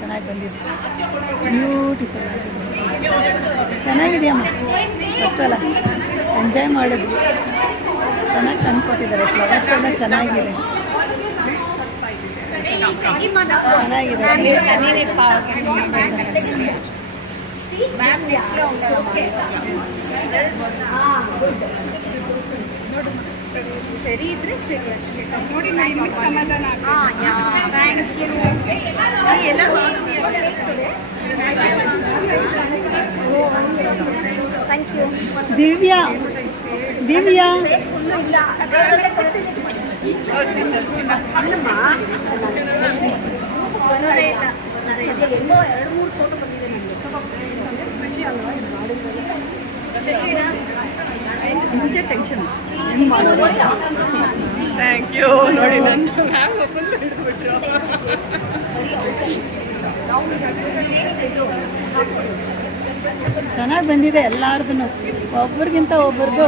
ಚೆನ್ನಾಗಿ ಬಂದಿದೆ. ಬ್ಯೂಟಿಫುಲ್ ಚೆನ್ನಾಗಿದೆಯಮ್ಮ? ಗೊತ್ತಲ್ಲ ಎಂಜಾಯ್ ಮಾಡಿದ್ವಿ ಚೆನ್ನಾಗಿ ತಂದ್ಕೊಟ್ಟಿದ್ದಾರೆ. ಫ್ಲವರ್ಸ್ ಎಲ್ಲ ಚೆನ್ನಾಗಿದೆ. ಚೆನ್ನಾಗಿದೆ. ಸರಿ ಇದ್ರೆ ಸರಿ ಅಷ್ಟೇ. ನೋಡಿ ನಾನು ಸಮಾಧಾನ ಥ್ಯಾಂಕ್ ಯು ದಿವ್ಯಾ ದಿವ್ಯಾ. ಬರೋದೇ ಇಲ್ಲ ಎಲ್ಲೋ ಎರಡು ಮೂರು ಫೋಟೋ ಬಂದಿದೆ ಶಶಿನಾ ಮುಂಚೆ ಟೆನ್ಷನ್ ಥ್ಯಾಂಕ್ ಯು ನೋಡಿ ನನ್ನ ಚೆನ್ನಾಗಿ ಬಂದಿದೆ ಎಲ್ಲಾರ್ದು ಒಬ್ರಿಗಿಂತ ಒಬ್ರದ್ದು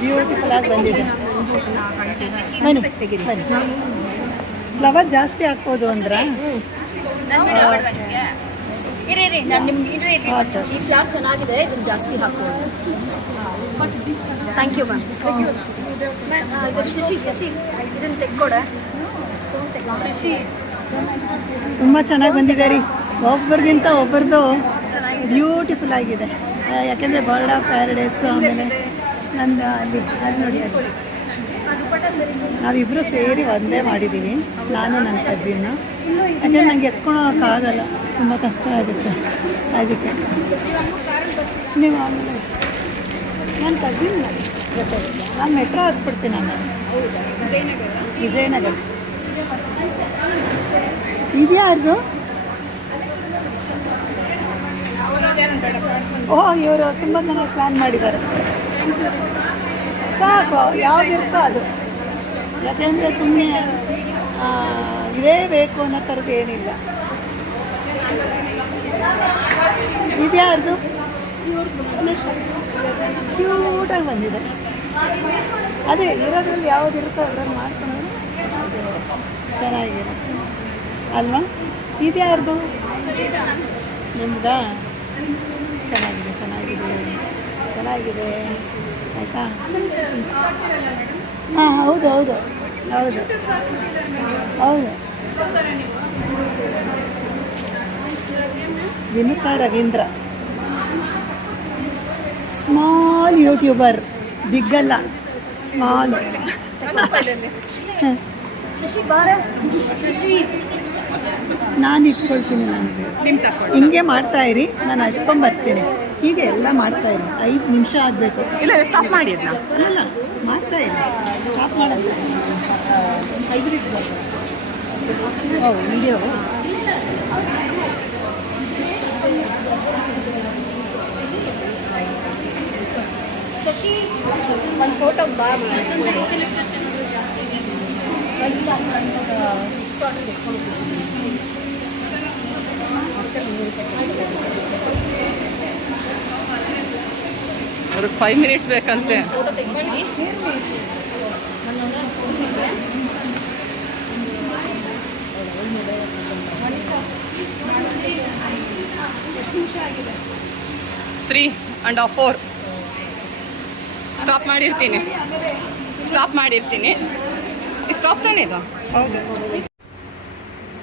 ಬ್ಯೂಟಿಫುಲ್ ಆಗಿ ಬಂದಿದೆ. ಬನ್ನಿ ಬನ್ನಿ. ಫ್ಲವರ್ ಜಾಸ್ತಿ ಹಾಕ್ಬೋದು ಅಂದ್ರೆ? ಚೆನ್ನಾಗಿದೆ ಜಾಸ್ತಿ ಹಾಕ್ಬೋದು. Thank you ma'am Shashi Shashi ಇದನ್ನ ತೆಕ್ಕೋಡ. ಶಶಿ. ತುಂಬ ಚೆನ್ನಾಗಿ ಬಂದಿದೆ ರೀ. ಒಬ್ರಿಗಿಂತ ಒಬ್ರದ್ದು ಬ್ಯೂಟಿಫುಲ್ ಆಗಿದೆ. ಯಾಕೆಂದರೆ ಬರ್ಡ್ ಆಫ್ ಪ್ಯಾರಡೈಸ್ ಆಮೇಲೆ ನಂದು ಅಲ್ಲಿ ಅಲ್ಲಿ ನೋಡಿ ಅಲ್ಲಿ. ನಾವಿಬ್ಬರು ಸೇರಿ ಒಂದೇ ಮಾಡಿದ್ದೀವಿ ನಾನು ನನ್ನ ಕಸಿನ್ನು ಯಾಕೆಂದರೆ ನಂಗೆ ಎತ್ಕೊಳೋಕ್ಕಾಗಲ್ಲ ತುಂಬ ಕಷ್ಟ ಆಗುತ್ತೆ. ಅದಕ್ಕೆ ನೀವು ಆಮೇಲೆ ನನ್ನ ಕಸಿನ್ ಗೊತ್ತಾಗಿಲ್ಲ ನಾನು ಮೆಟ್ರೋ ಹತ್ಬಿಡ್ತೀನಿ ನಾನು ವಿಜಯನಗರ. ಇದ್ಯಾರ್ದು? ಓ, ಇವರು ತುಂಬ ಚೆನ್ನಾಗಿ ಪ್ಲ್ಯಾನ್ ಮಾಡಿದ್ದಾರೆ. ಸಾಕು ಯಾವುದಿರುತ್ತೋ ಅದು. ಯಾಕೆಂದ್ರೆ ಸುಮ್ಮನೆ ಇದೇ ಬೇಕು ಅನ್ನೋ ಥರದ್ದು ಏನಿಲ್ಲ. ಇದ್ಯಾರ್ದು? ಕ್ಯೂಟಾಗಿ ಬಂದಿದೆ. ಅದೇ, ಇರೋದ್ರಲ್ಲಿ ಯಾವುದಿರುತ್ತೋ ಅದ್ರಲ್ಲಿ ಮಾಡ್ಕೊಂಡು ಚೆನ್ನಾಗಿದೆ ಅಲ್ವಾ? ಇದ್ಯಾರ್ದು? ನಿಮ್ದಾ? ಚೆನ್ನಾಗಿದೆ ಚೆನ್ನಾಗಿದೆ. ಚೆನ್ನಾಗಿದೆ. ಆಯಿತಾ? ಹಾಂ ಹೌದು ಹೌದು. ಹೌದು. ಹೌದು. Vinutha Ravindra. Small YouTuber. ಬಿಗ್ಗಲ್ಲ. Small. Shashi ಬಾರ. ಶಶಿ. ನಾನು ಇಟ್ಕೊಳ್ತೀನಿ ನನಗೆ ಹಿಂಗೆ ಮಾಡ್ತಾ ಇರಿ ನಾನು ಹತ್ಕೊಂಡ್ ಬರ್ತೀನಿ. ಹೀಗೆ ಎಲ್ಲ ಮಾಡ್ತಾ ಇರಿ. ಐದು ನಿಮಿಷ ಆಗಬೇಕು. ಇಲ್ಲ ಸ್ಟಾಪ್ ಮಾಡಿ ಅದನ್ನ ಅಲ್ಲಲ್ಲ ಮಾಡ್ತಾ ಇರಿ. ಸ್ಟಾಪ್ ಮಾಡೋದು ಹೈಬ್ರಿಡ್ ವಿಡಿಯೋ ಶಶಿ ಒಂದು ಫೋಟೋ ಬಾ. ಅವ್ರಿಗೆ ಫೈವ್ ಮಿನಿಟ್ಸ್ ಬೇಕಂತೆ. ತ್ರೀ ಆ್ಯಂಡ್ ಆ ಫೋರ್ ಸ್ಟಾಪ್ ಮಾಡಿರ್ತೀನಿ. ಸ್ಟಾಪ್ ಮಾಡಿರ್ತೀನಿ. ಸ್ಟಾಪ್ ತಾನೇ ಇದು? ಹೌದು.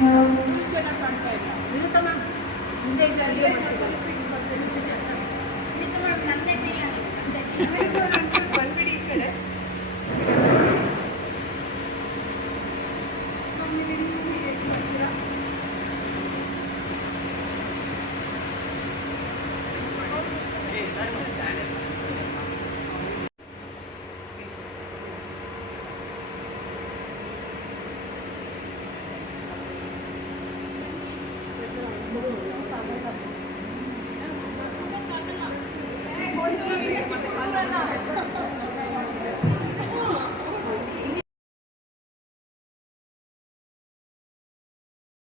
ルートマン。Thank you.